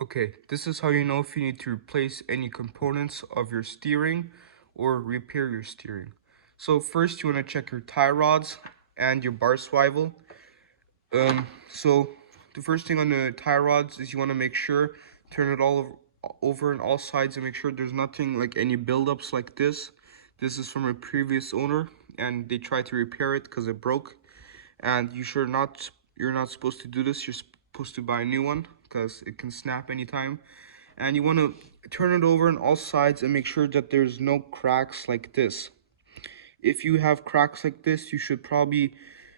Okay, this is how you know if you need to replace any components of your steering or repair your steering. So first you want to check your tie rods and your bar swivel. So the first thing on the tie rods is you want to make sure, turn it all over on all sides and make sure there's nothing like any buildups like this. This is from a previous owner and they tried to repair it because it broke. And you're not supposed to do this. You're supposed to buy a new one because it can snap anytime. And you want to turn it over on all sides and make sure that there's no cracks like this. If you have cracks like this, you should probably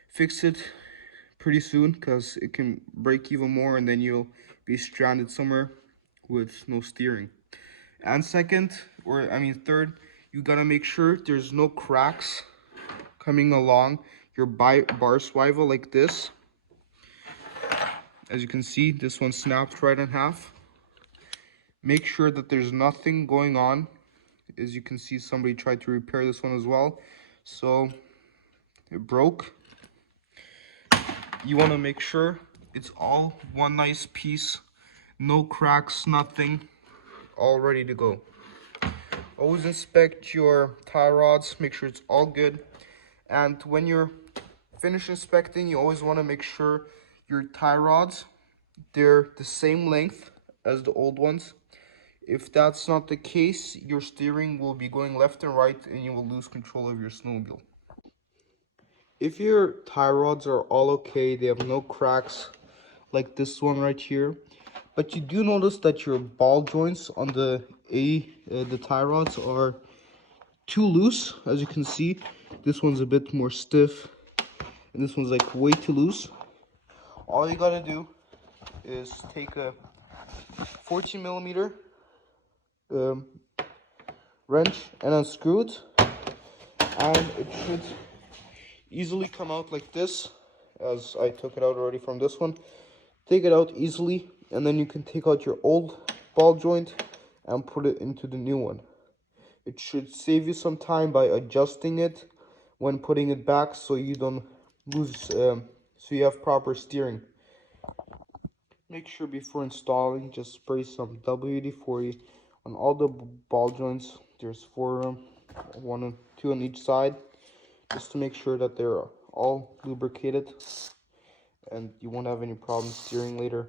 fix it pretty soon because it can break even more and then you'll be stranded somewhere with no steering. And second, or I mean third, you gotta make sure there's no cracks coming along your bar swivel like this. As you can see, this one snapped right in half. Make sure that there's nothing going on. As you can see, somebody tried to repair this one as well. So it broke. You want to make sure it's all one nice piece. No cracks, nothing. All ready to go. Always inspect your tie rods. Make sure it's all good. And when you're finished inspecting, you always want to make sure your tie rods, they're the same length as the old ones. If that's not the case, your steering will be going left and right and you will lose control of your snowmobile. If your tie rods are all okay, they have no cracks like this one right here, but you do notice that your ball joints on the tie rods are too loose. As you can see, this one's a bit more stiff and this one's like way too loose. All you gotta do is take a 14 millimeter um, wrench and unscrew it, and it should easily come out like this, as I took it out already from this one. Take it out easily and then you can take out your old ball joint and put it into the new one. It should save you some time by adjusting it when putting it back so you don't lose, so you have proper steering. Make sure before installing, just spray some WD-40 on all the ball joints. There's 4 of them, 1 and 2 on each side, just to make sure that they're all lubricated and you won't have any problems steering later.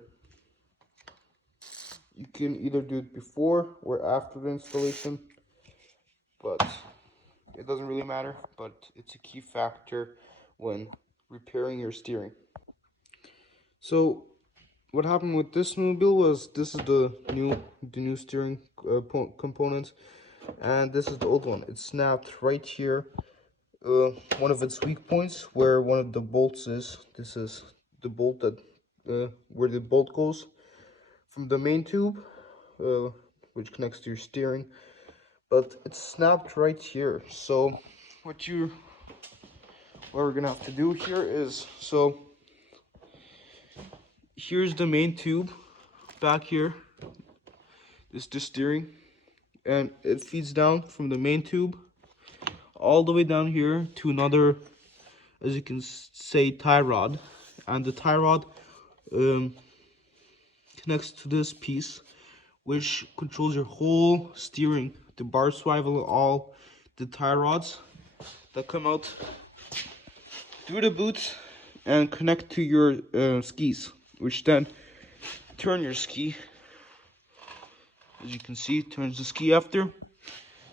You can either do it before or after the installation, but it doesn't really matter, but it's a key factor when repairing your steering. So what happened with this mobile was, this is the new steering components, and this is the old one. It snapped right here. One of its weak points where one of the bolts is. This is the bolt that where the bolt goes from the main tube, uh, which connects to your steering. But it snapped right here. So what we're gonna have to do here is, so here's the main tube back here. This is the steering, and it feeds down from the main tube all the way down here to another, as you can say, tie rod, and the tie rod um, connects to this piece, which controls your whole steering, the bar swivel, all the tie rods that come out through the boots and connect to your skis, which then turn your ski. As you can see, it turns the ski after.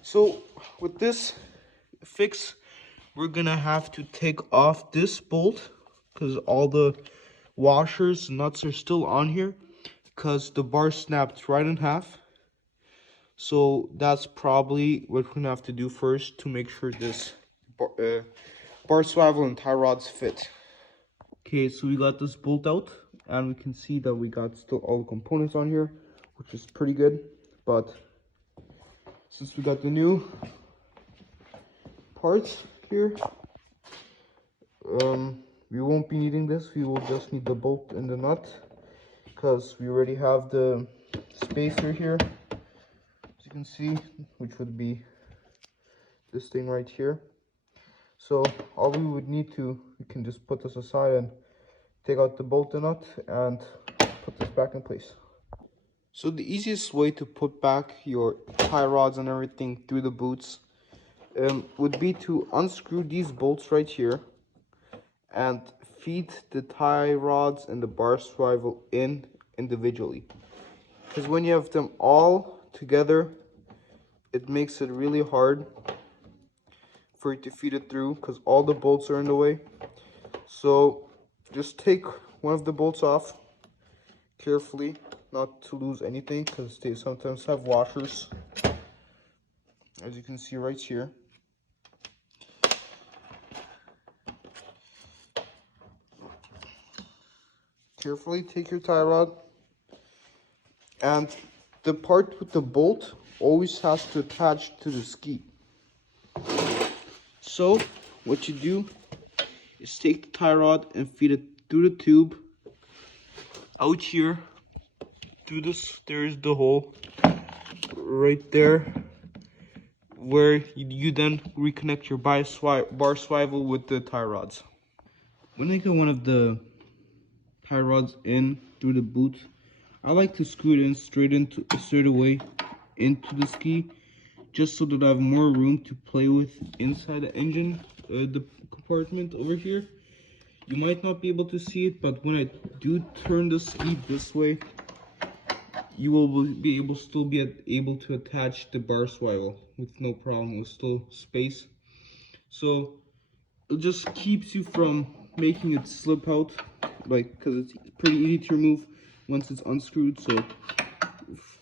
So with this fix, we're gonna have to take off this bolt because all the washers, nuts are still on here because the bar snapped right in half. So that's probably what we're gonna have to do first to make sure this bar swivel and tie rods fit. Okay, so we got this bolt out and we can see that we got still all the components on here, which is pretty good. But since we got the new parts here, we won't be needing this. We will just need the bolt and the nut because we already have the spacer here, as you can see, which would be this thing right here. So all we would need to, we can just put this aside and take out the bolt and nut and put this back in place. So the easiest way to put back your tie rods and everything through the boots would be to unscrew these bolts right here and feed the tie rods and the bar swivel in individually. Because when you have them all together, it makes it really hard for you to feed it through because all the bolts are in the way. So just take one of the bolts off carefully, not to lose anything, because they sometimes have washers, as you can see right here. Carefully take your tie rod, and the part with the bolt always has to attach to the ski. So what you do is take the tie rod and feed it through the tube out here. Through this, there's the hole right there, where you then reconnect your bar swivel with the tie rods. When I get one of the tie rods in through the boot, I like to screw it in straight away into the ski, just so that I have more room to play with inside the engine, the compartment over here. You might not be able to see it, but when I do turn the ski this way, you will be able to attach the bar swivel with no problem, with still space. So it just keeps you from making it slip out, like, because it's pretty easy to remove once it's unscrewed. So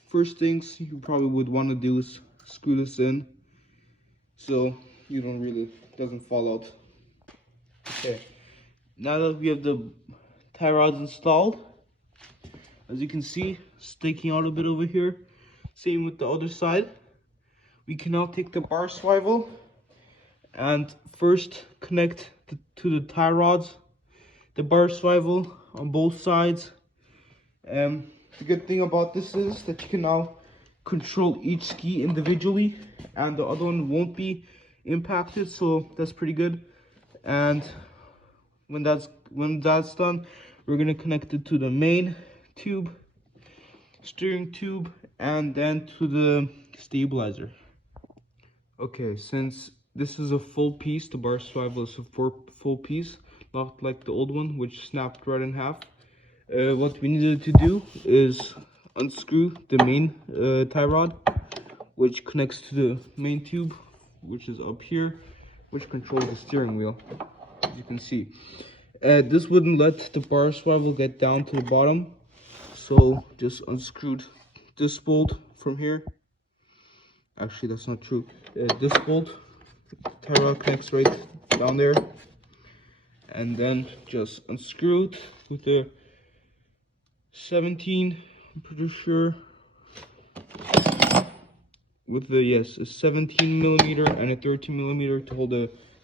first things you probably would want to do is screw this in so you don't really doesn't fall out. Okay, now that we have the tie rods installed, as you can see, sticking out a bit over here, same with the other side, we can now take the bar swivel and first connect to the tie rods, the bar swivel on both sides. The good thing about this is that you can now control each ski individually, and the other one won't be impacted, so that's pretty good. And when that's done, we're gonna connect it to the main tube, steering tube, and then to the stabilizer. Okay, since this is a full piece, the bar swivel is a full piece, not like the old one which snapped right in half. What we needed to do is unscrew the main tie rod, which connects to the main tube, which is up here, which controls the steering wheel, as you can see. This wouldn't let the bar swivel get down to the bottom, so just unscrewed this bolt from here. Actually, that's not true. This bolt, tie rod connects right down there, and then just unscrew it with the 17, I'm pretty sure, with the, yes, a 17 millimeter and a 13 millimeter to hold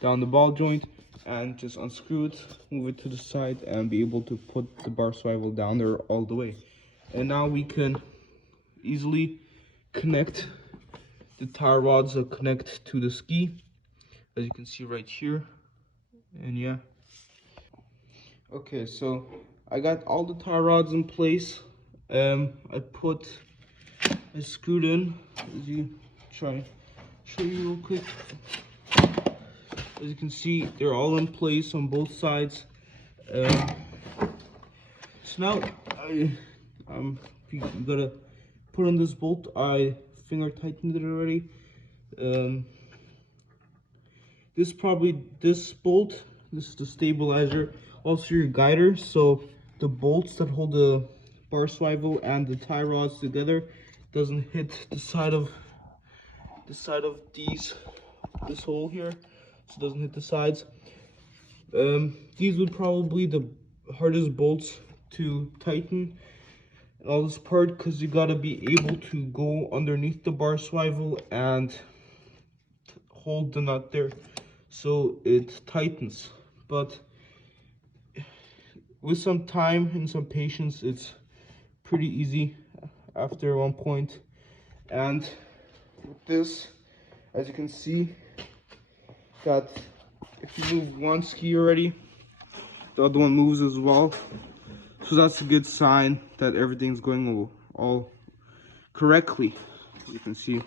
down the ball joint, and just unscrew it, move it to the side, and be able to put the bar swivel down there all the way. And now we can easily connect the tie rods that connect to the ski, as you can see right here. And yeah, okay, so I got all the tie rods in place. I screwed in, as you try show you real quick. As you can see, they're all in place on both sides. So now you gotta put on this bolt. I finger tightened it already. This bolt, this is the stabilizer, also your guider, so the bolts that hold the bar swivel and the tie rods together doesn't hit the side of this hole here, so it doesn't hit the sides. These would probably be the hardest bolts to tighten all this part, because you gotta be able to go underneath the bar swivel and hold the nut there so it tightens. But with some time and some patience, it's pretty easy after one point. And with this, as you can see, that if you move one ski already, the other one moves as well. So that's a good sign that everything's going all correctly. You can see.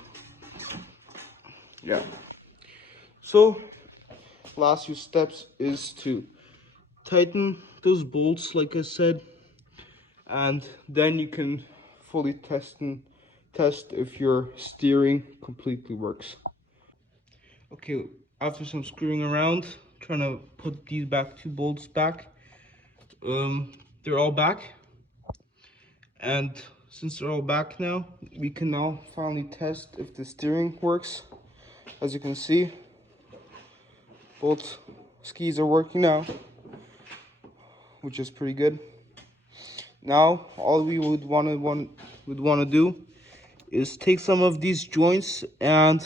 Yeah. So last few steps is to tighten those bolts like I said, and then you can fully test if your steering completely works. Okay, after some screwing around, trying to put these two bolts back, they're all back. And since they're all back now, we can now finally test if the steering works. As you can see, both skis are working now, which is pretty good. Now, all we would want to do is take some of these joints and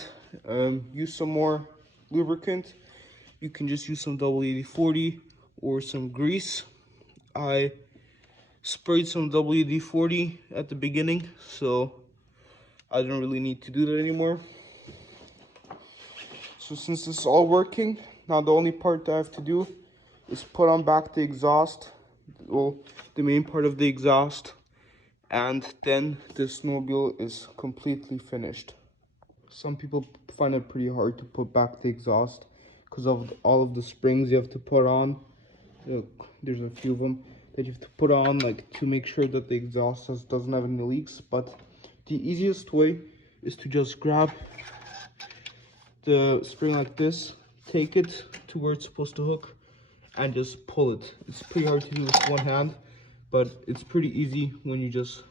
use some more lubricant. You can just use some WD-40 or some grease. I sprayed some WD-40 at the beginning, so I don't really need to do that anymore. So since this is all working, now the only part I have to do is put on back the exhaust, well, the main part of the exhaust, and then the snowmobile is completely finished. Some people find it pretty hard to put back the exhaust because of all of the springs you have to put on. There's a few of them that you have to put on, like, to make sure that the exhaust doesn't have any leaks. But the easiest way is to just grab the spring like this, take it to where it's supposed to hook, and just pull it. It's pretty hard to do with one hand, but it's pretty easy when you just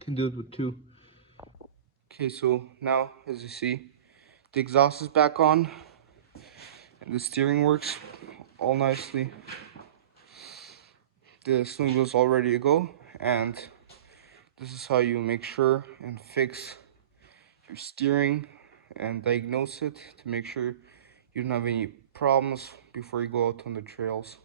can do it with two. Okay, so now, as you see, the exhaust is back on, and the steering works all nicely. The snowmobile is all ready to go, and this is how you make sure and fix your steering and diagnose it to make sure you don't have any problems before you go out on the trails.